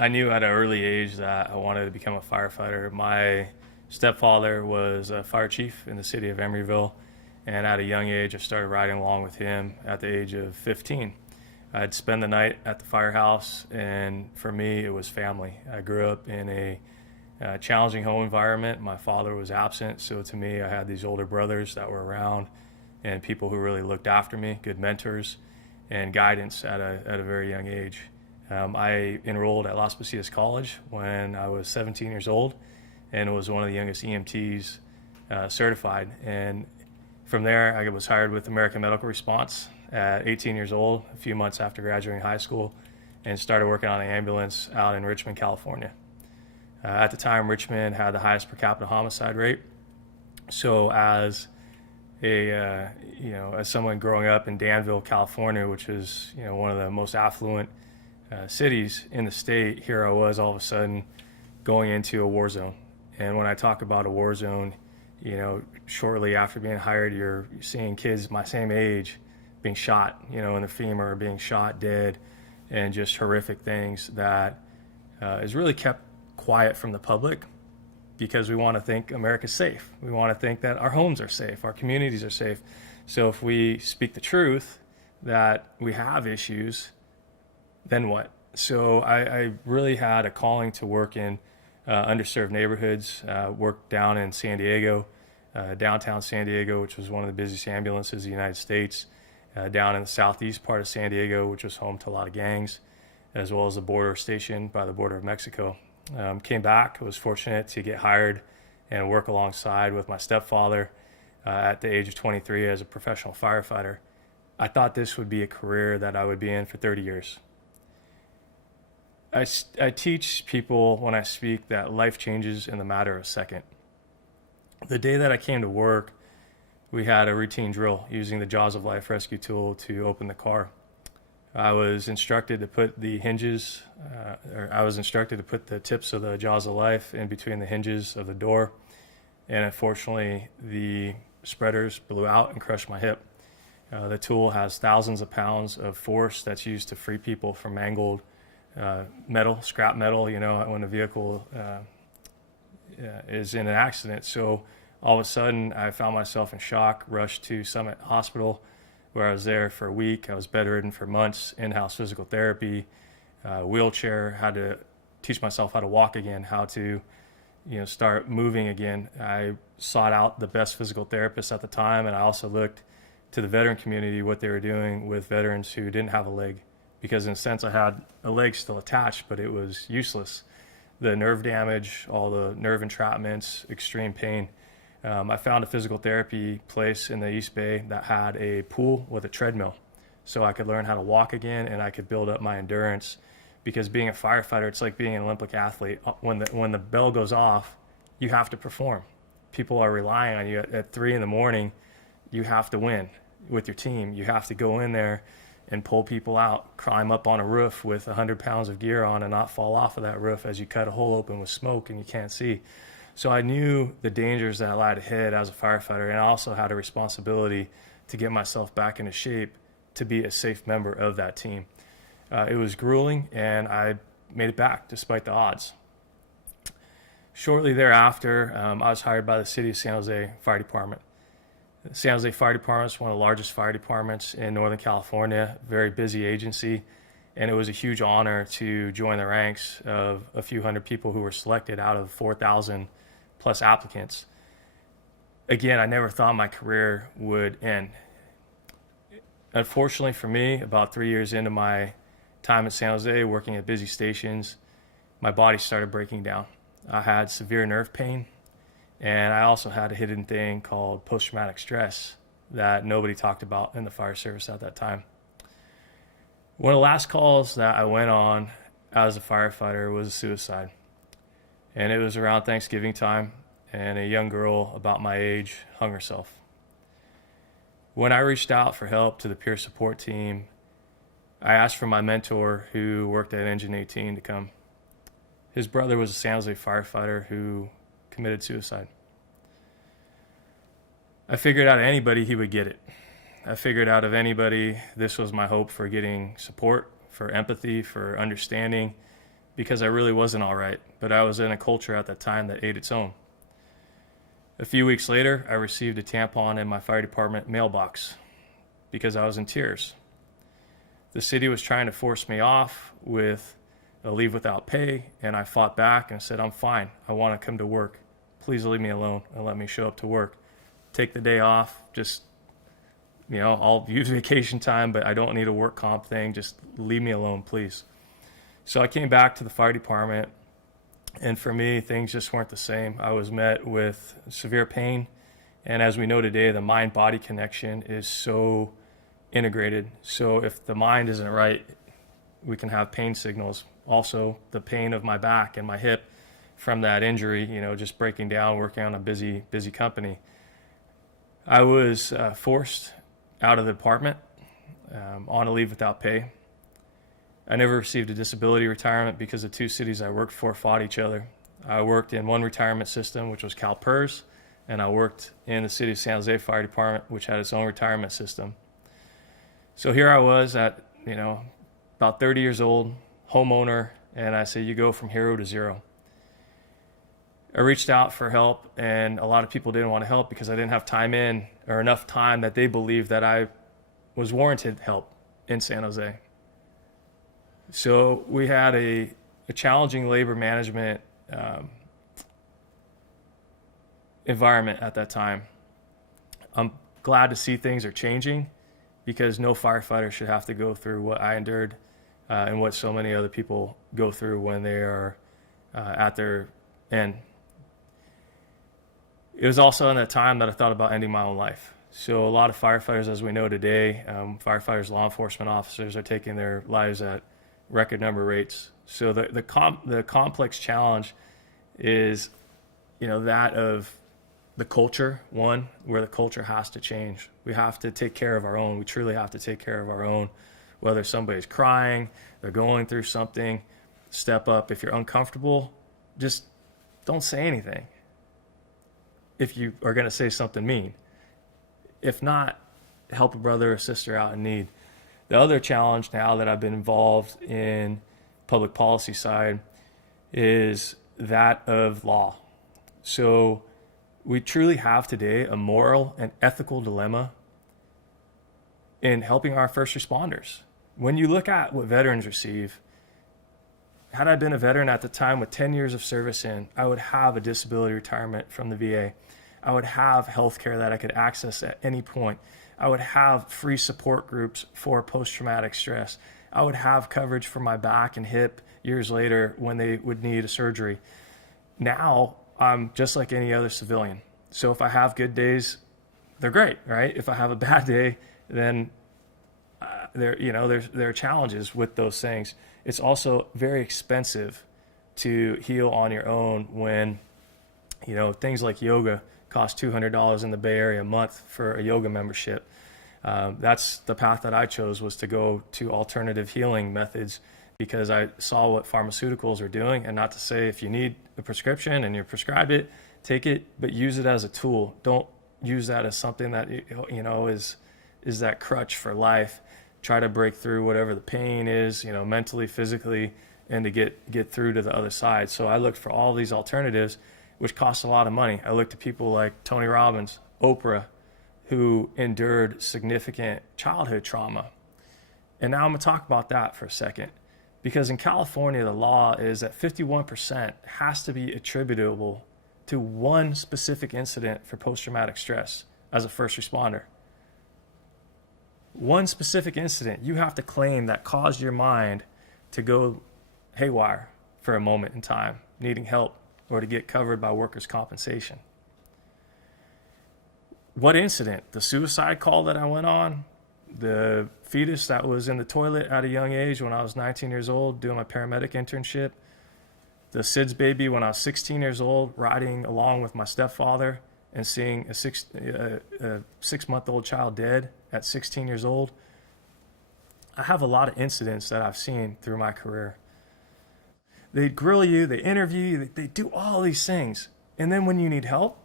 I knew at an early age that I wanted to become a firefighter. My stepfather was a fire chief in the city of Emeryville, and at a young age, I started riding along with him at the age of 15. I'd spend the night at the firehouse, and for me, it was family. I grew up in a challenging home environment. My father was absent, so to me, I had these older brothers that were around and people who really looked after me, good mentors and guidance at a very young age. I enrolled at Las Positas College when I was 17 years old and was one of the youngest EMTs certified. And from there, I was hired with American Medical Response at 18 years old, a few months after graduating high school, and started working on an ambulance out in Richmond, California. At the time, Richmond had the highest per capita homicide rate. So as as someone growing up in Danville, California, which is one of the most affluent cities in the state, here I was all of a sudden going into a war zone. And when I talk about a war zone, shortly after being hired, you're seeing kids my same age being shot, in the femur, being shot dead, and just horrific things that is really kept quiet from the public because we want to think America's safe. We want to think that our homes are safe, our communities are safe. So if we speak the truth that we have issues, then what? So I really had a calling to work in underserved neighborhoods, worked down in San Diego, downtown San Diego, which was one of the busiest ambulances in the United States, down in the southeast part of San Diego, which was home to a lot of gangs, as well as the border station by the border of Mexico. Came back, was fortunate to get hired and work alongside with my stepfather at the age of 23 as a professional firefighter. I thought this would be a career that I would be in for 30 years. I teach people when I speak that life changes in the matter of a second. The day that I came to work, we had a routine drill using the Jaws of Life rescue tool to open the car. I was instructed to put the hinges, I was instructed to put the tips of the Jaws of Life in between the hinges of the door. And unfortunately, the spreaders blew out and crushed my hip. The tool has thousands of pounds of force that's used to free people from mangled metal, scrap metal, when a vehicle is in an accident. So all of a sudden, I found myself in shock, rushed to Summit Hospital, where I was there for a week. I was bedridden for months, in-house physical therapy, wheelchair, had to teach myself how to walk again, how to start moving again. I sought out the best physical therapists at the time, and I also looked to the veteran community, what they were doing with veterans who didn't have a leg, because in a sense I had a leg still attached, but it was useless. The nerve damage, all the nerve entrapments, extreme pain. I found a physical therapy place in the East Bay that had a pool with a treadmill, so I could learn how to walk again and I could build up my endurance. Because being a firefighter, it's like being an Olympic athlete. When the bell goes off, you have to perform. People are relying on you at 3 a.m. You have to win with your team. You have to go in there and pull people out, climb up on a roof with 100 pounds of gear on and not fall off of that roof as you cut a hole open with smoke and you can't see. So I knew the dangers that lied ahead as a firefighter, and I also had a responsibility to get myself back into shape to be a safe member of that team. It was grueling, and I made it back despite the odds. Shortly thereafter, I was hired by the City of San Jose Fire Department. The San Jose Fire Department is one of the largest fire departments in Northern California, very busy agency, and it was a huge honor to join the ranks of a few hundred people who were selected out of 4,000 plus applicants. Again, I never thought my career would end. Unfortunately for me, about 3 years into my time at San Jose, working at busy stations, my body started breaking down. I had severe nerve pain, and I also had a hidden thing called post-traumatic stress that nobody talked about in the fire service at that time. One of the last calls that I went on as a firefighter was a suicide. And it was around Thanksgiving time, and a young girl about my age hung herself. When I reached out for help to the peer support team, I asked for my mentor who worked at Engine 18 to come. His brother was a San Jose firefighter who committed suicide. I figured out of anybody he would get it. I figured out of anybody this was my hope for getting support, for empathy, for understanding, because I really wasn't all right, but I was in a culture at that time that ate its own. A few weeks later, I received a tampon in my fire department mailbox because I was in tears. The city was trying to force me off with a leave without pay, and I fought back and said, I'm fine. I want to come to work. Please leave me alone and let me show up to work. Take the day off. Just, I'll use vacation time, but I don't need a work comp thing. Just leave me alone, please. So I came back to the fire department, and for me, things just weren't the same. I was met with severe pain, and as we know today, the mind-body connection is so integrated. So if the mind isn't right, we can have pain signals. Also, the pain of my back and my hip from that injury, just breaking down, working on a busy company. I was forced out of the department on a leave without pay. I never received a disability retirement because the two cities I worked for fought each other. I worked in one retirement system, which was CalPERS, and I worked in the city of San Jose Fire Department, which had its own retirement system. So here I was at, about 30 years old, homeowner, and I said, you go from hero to zero. I reached out for help, and a lot of people didn't want to help because I didn't have enough time that they believed that I was warranted help in San Jose. So we had a challenging labor management environment at that time. I'm glad to see things are changing because no firefighter should have to go through what I endured and what so many other people go through when they are at their end. It was also in that time that I thought about ending my own life. So a lot of firefighters, as we know today, firefighters, law enforcement officers are taking their lives at record number rates. So the complex challenge is, that of the culture, one, where the culture has to change. We have to take care of our own. We truly have to take care of our own. Whether somebody's crying, they're going through something, step up. If you're uncomfortable, just don't say anything. If you are going to say something mean. If not, help a brother or sister out in need. The other challenge now that I've been involved in public policy side is that of law. So we truly have today a moral and ethical dilemma in helping our first responders. When you look at what veterans receive, had I been a veteran at the time with 10 years of service in, I would have a disability retirement from the VA. I would have health care that I could access at any point. I would have free support groups for post-traumatic stress. I would have coverage for my back and hip years later when they would need a surgery. Now, I'm just like any other civilian. So if I have good days, they're great, right? If I have a bad day, then there are challenges with those things. It's also very expensive to heal on your own when, things like yoga cost $200 in the Bay Area a month for a yoga membership. That's the path that I chose, was to go to alternative healing methods because I saw what pharmaceuticals are doing. And not to say if you need a prescription and you're prescribed it, take it, but use it as a tool. Don't use that as something that is that crutch for life. Try to break through whatever the pain is, mentally, physically, and to get through to the other side. So I looked for all these alternatives, which cost a lot of money. I looked at people like Tony Robbins, Oprah, who endured significant childhood trauma. And now I'm gonna talk about that for a second. Because in California, the law is that 51% has to be attributable to one specific incident for post-traumatic stress as a first responder. One specific incident you have to claim that caused your mind to go haywire for a moment in time, needing help or to get covered by workers' compensation. What incident? The suicide call that I went on, the fetus that was in the toilet at a young age when I was 19 years old doing my paramedic internship, the SIDS baby when I was 16 years old riding along with my stepfather and seeing a 6-month-old child dead at 16 years old. I have a lot of incidents that I've seen through my career. They grill you, they interview you, they do all these things. And then when you need help,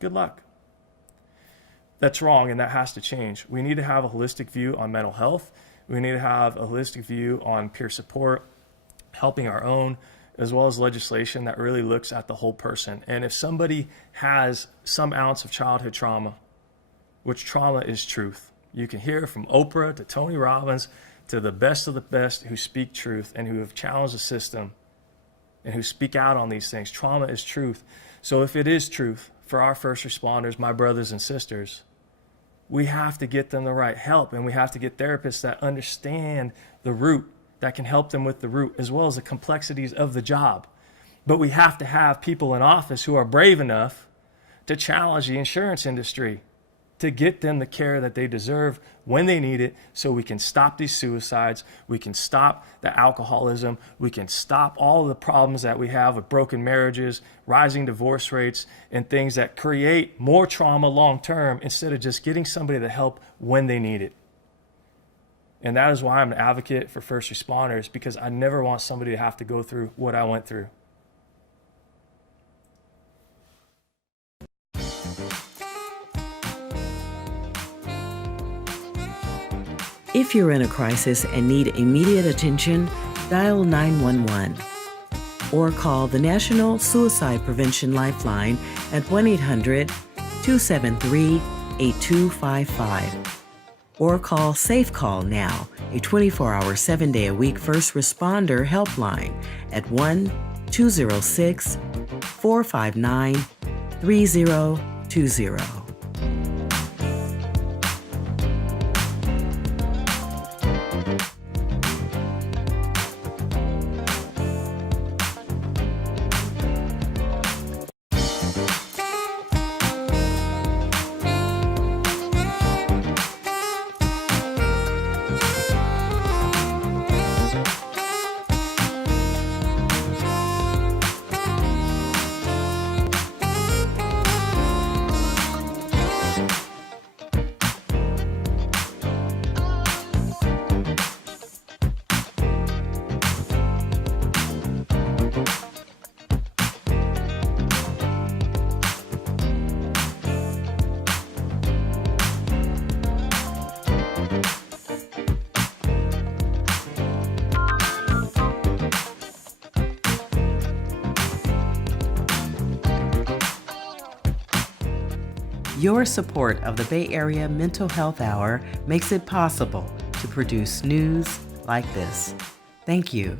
good luck. That's wrong, and that has to change. We need to have a holistic view on mental health. We need to have a holistic view on peer support, helping our own, as well as legislation that really looks at the whole person. And if somebody has some ounce of childhood trauma, which trauma is truth, you can hear from Oprah to Tony Robbins to the best of the best who speak truth and who have challenged the system and who speak out on these things. Trauma is truth. So if it is truth for our first responders, my brothers and sisters, we have to get them the right help, and we have to get therapists that understand the root, that can help them with the root, as well as the complexities of the job. But we have to have people in office who are brave enough to challenge the insurance industry, to get them the care that they deserve when they need it, so we can stop these suicides, we can stop the alcoholism, we can stop all of the problems that we have with broken marriages, rising divorce rates, and things that create more trauma long term, instead of just getting somebody the help when they need it. And that is why I'm an advocate for first responders, because I never want somebody to have to go through what I went through. If you're in a crisis and need immediate attention, dial 911 or call the National Suicide Prevention Lifeline at 1-800-273-8255. Or call Safe Call Now, a 24-hour, 7-day-a-week first responder helpline at 1-206-459-3020. Your support of the Bay Area Mental Health Hour makes it possible to produce news like this. Thank you.